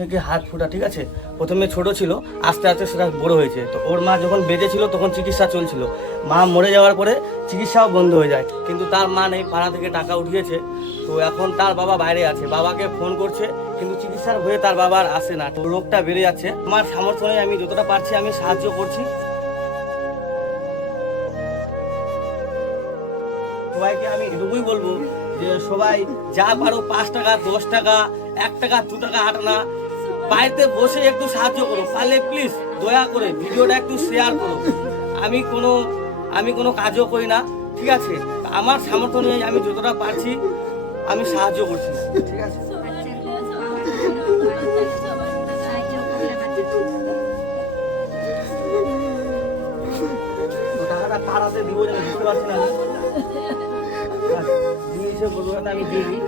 থেকে হাত ফোটা, ঠিক আছে, প্রথমে ছোট ছিল, আস্তে আস্তে সেটা বড় হয়েছে। তো ওর মা যখন বেঁচে ছিল তখন চিকিৎসা চলছিল, মা মরে যাওয়ার পরে চিকিৎসাও বন্ধ হয়ে যায়। কিন্তু তার মা নেই, পাড়া থেকে টাকা উঠিয়েছে, তো এখন তার বাবা বাইরে আছে, বাবাকে ফোন করছে কিন্তু চিকিৎসার হয়ে তার বাবার আসে না, রোগটা বেড়ে যাচ্ছে। আমার সামর্থ্য নেই, আমি যতটা পারছি আমি সাহায্য করছি। সবাইকে আমি এটুকুই বলবো যে সবাই যা পারো 5 টাকা, 10 টাকা, 1 টাকা, 2 টাকা, 8 আনা বাড়িতে বসে একটু সাহায্য করো, পারলে প্লিজ দয়া করে ভিডিওটা একটু শেয়ার করো। আমি কোনো কাজও করি না, ঠিক আছে, আমার সামর্থ্য নেই, আমি যতটা পারছি আমি সাহায্য করছি, ঠিক আছে। টাকাটা কার হাতে দিব যেন বুঝতে পারছি না, দিয়ে এসে বলবো আমি দিয়ে দিই।